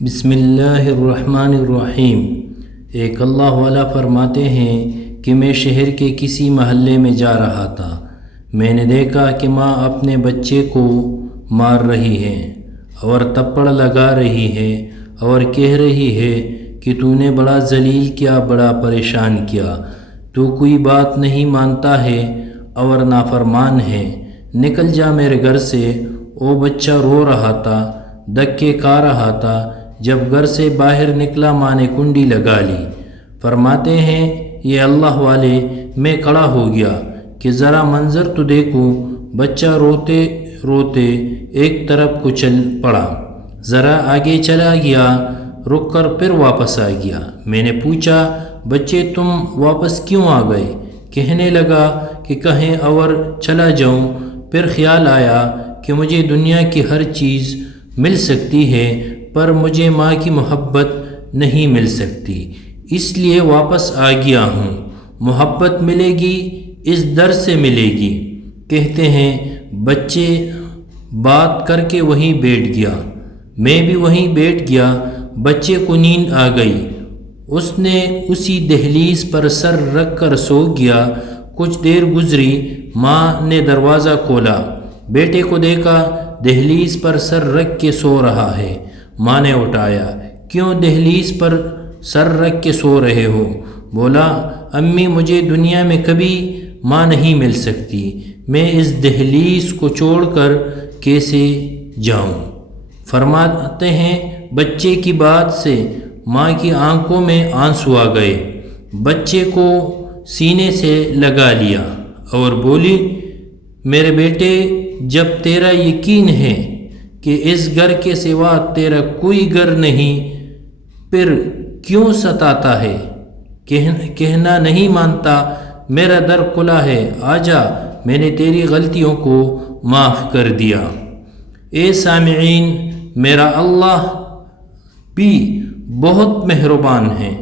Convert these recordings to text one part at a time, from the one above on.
بسم اللہ الرحمن الرحیم۔ ایک اللہ والا فرماتے ہیں کہ میں شہر کے کسی محلے میں جا رہا تھا۔ میں نے دیکھا کہ ماں اپنے بچے کو مار رہی ہے اور تھپڑ لگا رہی ہے اور کہہ رہی ہے کہ تو نے بڑا ذلیل کیا، بڑا پریشان کیا، تو کوئی بات نہیں مانتا ہے اور نافرمان ہے، نکل جا میرے گھر سے۔ وہ بچہ رو رہا تھا، دھکے کھا رہا تھا۔ جب گھر سے باہر نکلا ماں نے کنڈی لگا لی۔ فرماتے ہیں یہ اللہ والے، میں کھڑا ہو گیا کہ ذرا منظر تو دیکھوں۔ بچہ روتے روتے ایک طرف کو چل پڑا، ذرا آگے چلا گیا، رک کر پھر واپس آ گیا۔ میں نے پوچھا بچے تم واپس کیوں آ گئے؟ کہنے لگا کہ کہیں اور چلا جاؤں۔ پھر خیال آیا کہ مجھے دنیا کی ہر چیز مل سکتی ہے پر مجھے ماں کی محبت نہیں مل سکتی، اس لیے واپس آ گیا ہوں۔ محبت ملے گی اس در سے ملے گی، کہتے ہیں۔ بچے بات کر کے وہیں بیٹھ گیا، میں بھی وہیں بیٹھ گیا۔ بچے کو نیند آ گئی، اس نے اسی دہلیز پر سر رکھ کر سو گیا۔ کچھ دیر گزری، ماں نے دروازہ کھولا، بیٹے کو دیکھا دہلیز پر سر رکھ کے سو رہا ہے۔ ماں نے اٹھایا، کیوں دہلیز پر سر رکھ کے سو رہے ہو؟ بولا امی مجھے دنیا میں کبھی ماں نہیں مل سکتی، میں اس دہلیز کو چھوڑ کر کیسے جاؤں؟ فرماتے ہیں بچے کی بات سے ماں کی آنکھوں میں آنسو آ گئے، بچے کو سینے سے لگا لیا اور بولی میرے بیٹے جب تیرا یقین ہے کہ اس گھر کے سوا تیرا کوئی گھر نہیں، پھر کیوں ستاتا ہے؟ کہنا نہیں مانتا؟ میرا در کھلا ہے، آجا، میں نے تیری غلطیوں کو معاف کر دیا۔ اے سامعین، میرا اللہ بھی بہت مہربان ہے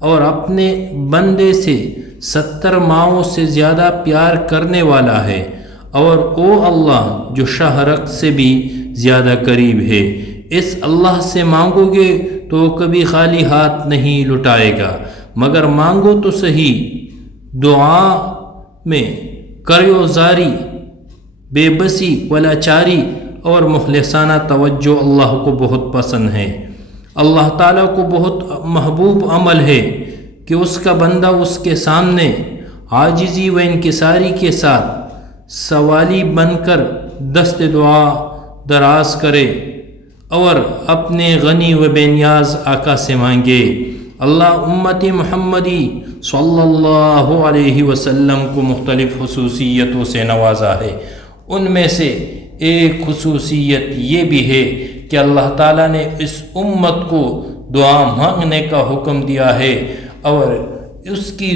اور اپنے بندے سے 70 ماؤں سے زیادہ پیار کرنے والا ہے، اور او اللہ جو شاہ رخ سے بھی زیادہ قریب ہے۔ اس اللہ سے مانگو گے تو کبھی خالی ہاتھ نہیں لٹائے گا، مگر مانگو تو صحیح، دعا میں کریو زاری، بے بسی ولاچاری اور مخلصانہ توجہ اللہ کو بہت پسند ہے۔ اللہ تعالیٰ کو بہت محبوب عمل ہے کہ اس کا بندہ اس کے سامنے عاجزی و انکساری کے ساتھ سوالی بن کر دست دعا دراز کرے اور اپنے غنی و بے نیاز آقا سے مانگے۔ اللہ امت محمدی صلی اللہ علیہ وسلم کو مختلف خصوصیتوں سے نوازا ہے۔ ان میں سے ایک خصوصیت یہ بھی ہے کہ اللہ تعالیٰ نے اس امت کو دعا مانگنے کا حکم دیا ہے اور اس کی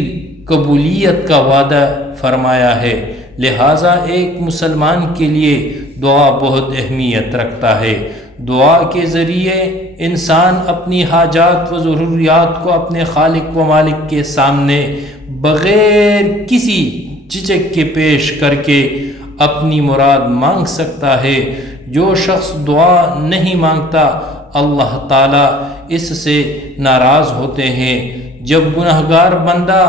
قبولیت کا وعدہ فرمایا ہے، لہٰذا ایک مسلمان کے لیے دعا بہت اہمیت رکھتا ہے۔ دعا کے ذریعے انسان اپنی حاجات و ضروریات کو اپنے خالق و مالک کے سامنے بغیر کسی جھجک کے پیش کر کے اپنی مراد مانگ سکتا ہے۔ جو شخص دعا نہیں مانگتا اللہ تعالیٰ اس سے ناراض ہوتے ہیں۔ جب گنہگار بندہ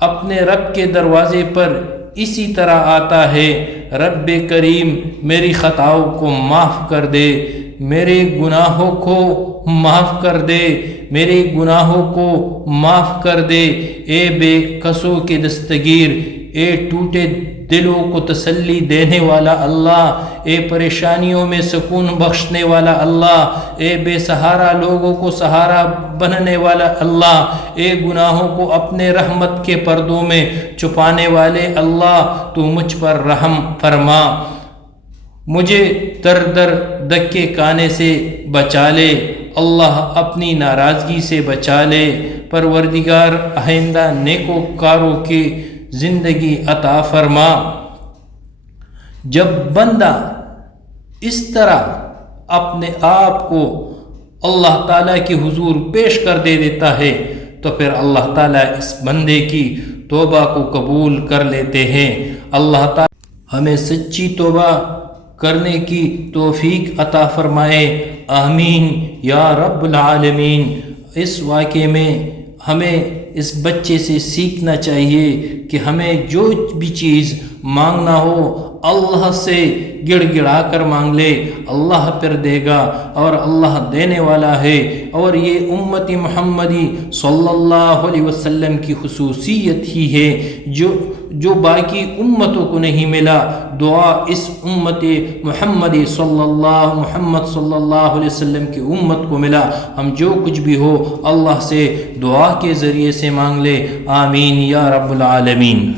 اپنے رب کے دروازے پر اسی طرح آتا ہے، رب کریم میری خطاؤں کو معاف کر دے، میرے گناہوں کو معاف کر دے، میرے گناہوں کو معاف کر دے، اے بے کسوں کے دستگیر، اے ٹوٹے دلوں کو تسلی دینے والا اللہ، اے پریشانیوں میں سکون بخشنے والا اللہ، اے بے سہارا لوگوں کو سہارا بننے والا اللہ، اے گناہوں کو اپنے رحمت کے پردوں میں چھپانے والے اللہ، تو مجھ پر رحم فرما، مجھے در در دھکے کھانے سے بچا لے، اللہ اپنی ناراضگی سے بچا لے۔ پروردگار آئندہ نیکوکاروں کی زندگی عطا فرما۔ جب بندہ اس طرح اپنے آپ کو اللہ تعالیٰ کے حضور پیش کر دیتا ہے تو پھر اللہ تعالیٰ اس بندے کی توبہ کو قبول کر لیتے ہیں۔ اللہ تعالیٰ ہمیں سچی توبہ کرنے کی توفیق عطا فرمائے، آمین یا رب العالمین۔ اس واقعے میں ہمیں اس بچے سے سیکھنا چاہیے کہ ہمیں جو بھی چیز مانگنا ہو اللہ سے گڑ گڑا کر مانگ لے، اللہ پھر دے گا، اور اللہ دینے والا ہے۔ اور یہ امت محمدی صلی اللہ علیہ وسلم کی خصوصیت ہی ہے جو باقی امتوں کو نہیں ملا۔ دعا اس امت محمد صلی اللہ علیہ وسلم کی امت کو ملا۔ ہم جو کچھ بھی ہو اللہ سے دعا کے ذریعے سے مانگ لے، آمین یا رب العالمین۔